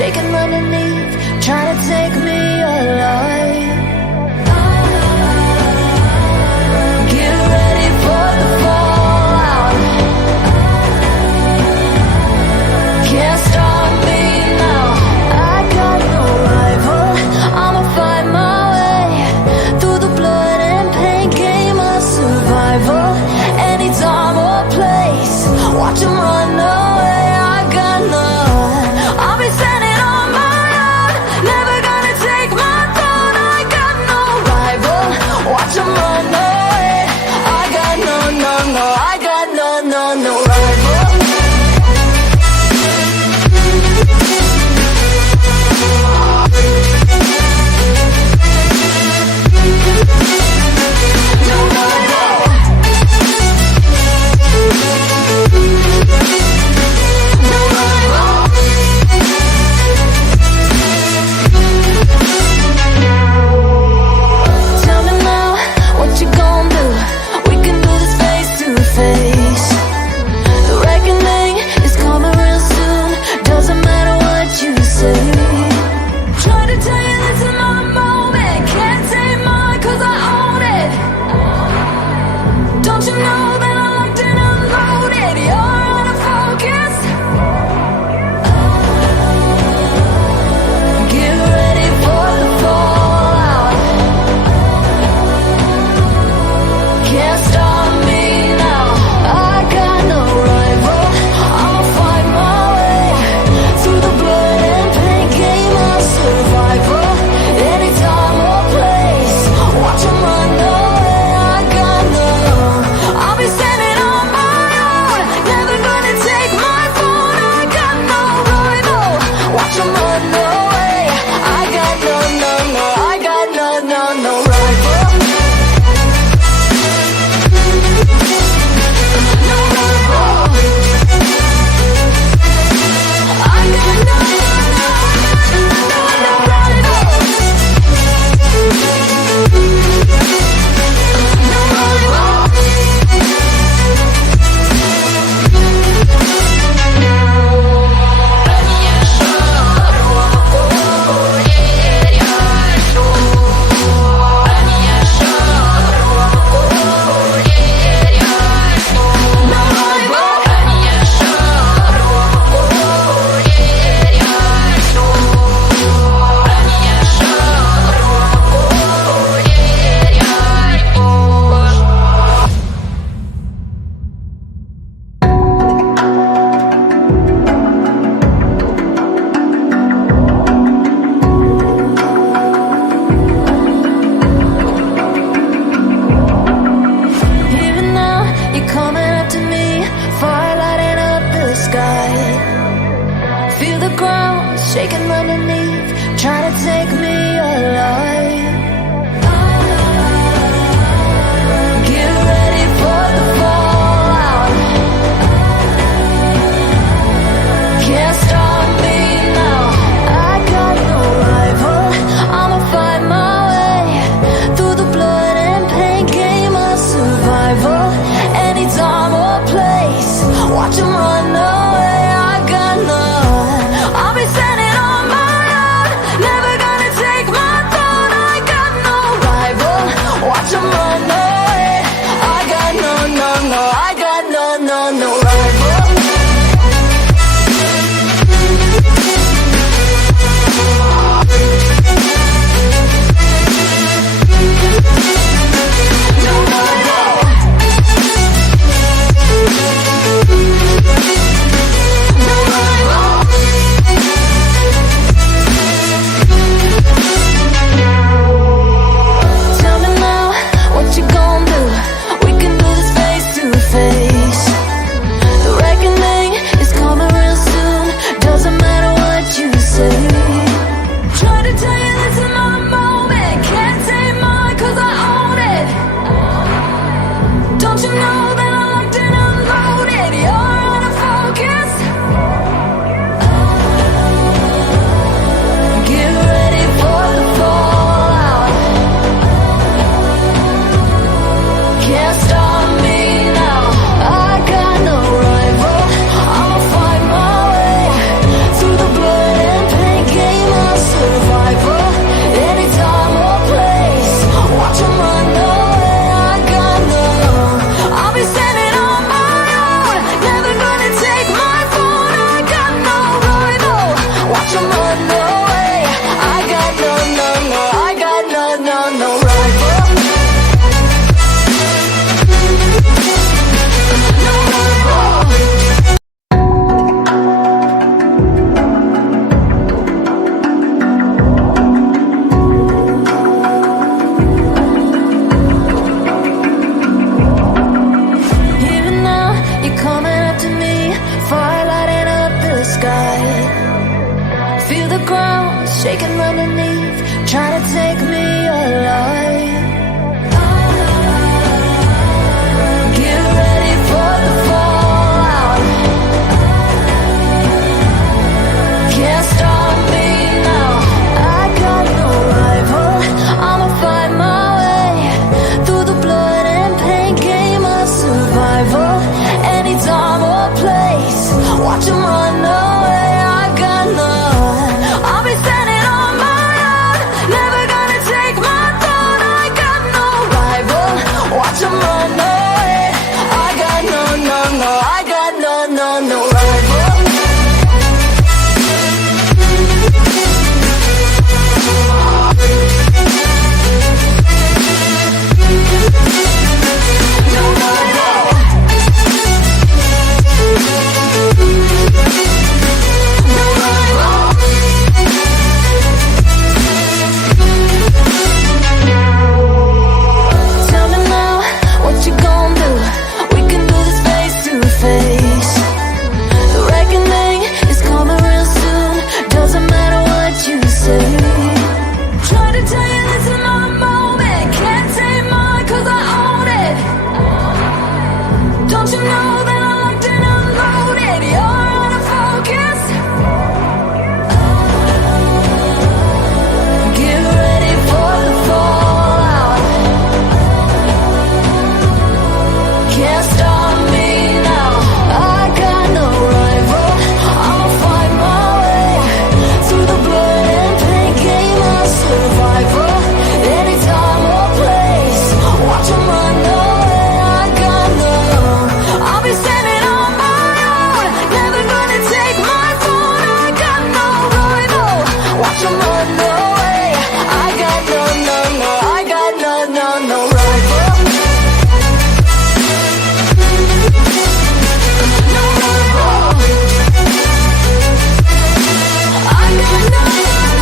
shaking underneath, trying to take me alive. Get ready for the fallout. Can't stop me now. I got no rival. I'ma find my way through the blood and pain, game of survival. Any time or place, watch 'em run away. I got none. I'll be standing on my own, never gonna take my throne. I got no rival. Watch 'em run away. I got no, no, no. I got no, no, no rival. No rival. No rival. Tell me now, what you gonna do? We can do this face to face. The reckoning is coming real soon. Doesn't matter what you say. Try to tell you this is my moment. Can't say mine 'cause I own it. Don't you know that I'm locked and unloaded? You're out of focus. Get ready for the fallout. Can't stop me now. I got no rival. I'ma find my way through the blood and pain, game of survival. Any time or place, watch 'em run away. I got no. I'll be standing on my own, never gonna take my phone. I got no rival. Watch 'em run away. I got no, no, no. I got no, no, no rival. No rival. I got no, no, no rival. No rival. Even now, you're coming up to me, fire lighting up the sky. Feel the ground shaking underneath, trying to take me alive. Get ready for the fallout. Can't stop me now. I got no rival. I'ma find my way through the blood and pain, game of survival. Any time or place, watch 'em run away. I got none. I'll be standing on my own, never gonna take my throne. I got no rival. Watch 'em run away. I got no, no, no. I got no, no, no rival. No rival. shaking underneath, trying to take me alive. Get ready for the fallout. Can't stop me now. I got no rival. I'ma find my way through the blood and pain, game of survival. Any time or place, watch 'em run away. I got none. I'll be standing on my own, never gonna take my throne. I got no rival. Watch 'em run away. I got no, no, no. I got no, no, no rival. Tell me now, what you gon' do? We can do this face to face. The reckoning is coming real soon. Doesn't matter what you say. Try to tell you this is my moment. Can't take mine 'cause I own it. Don't you know that I locked and unloaded? You're out of focus. Get ready for the fallout. Can't stop me now. I got no rival. I'ma find my way through the blood and pain, game of survival. Any time or place, watch 'em run away. I got no. I'll be standing on my own, never gonna take my phone. I got no rival. Watch 'em run away. I got no, no, no. I got no, no, no rival. No rival. I got no,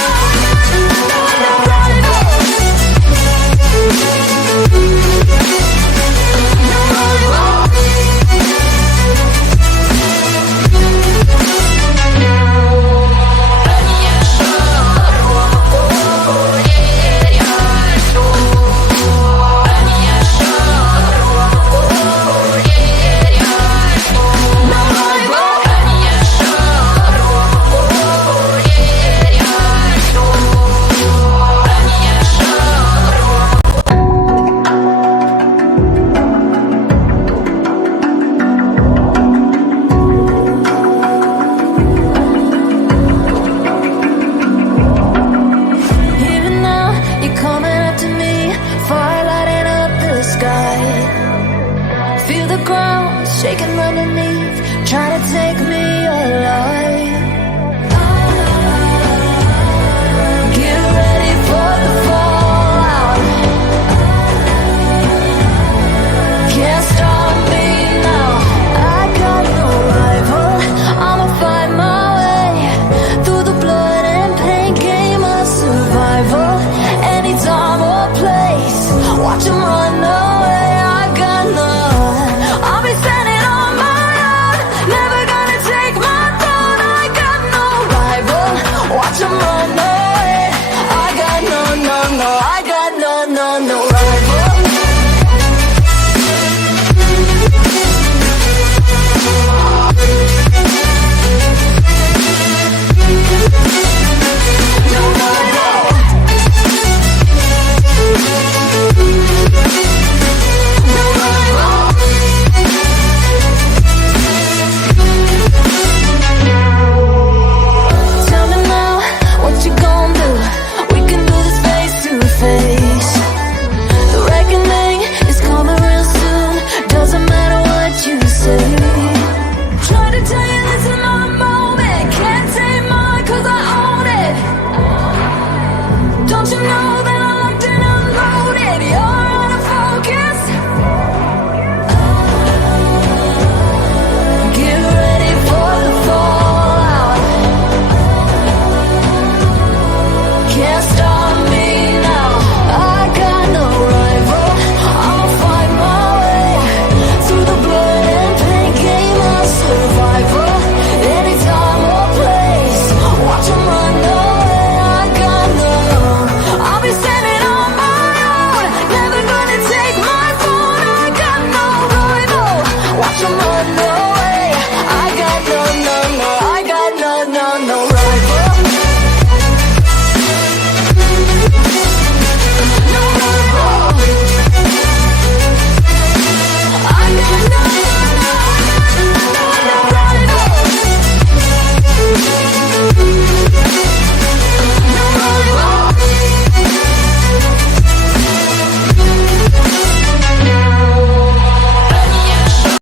no, no rival. No rival. Even now, you're coming up to me, fire lighting up the sky. Feel the ground shaking underneath, trying to take me alive. Get ready for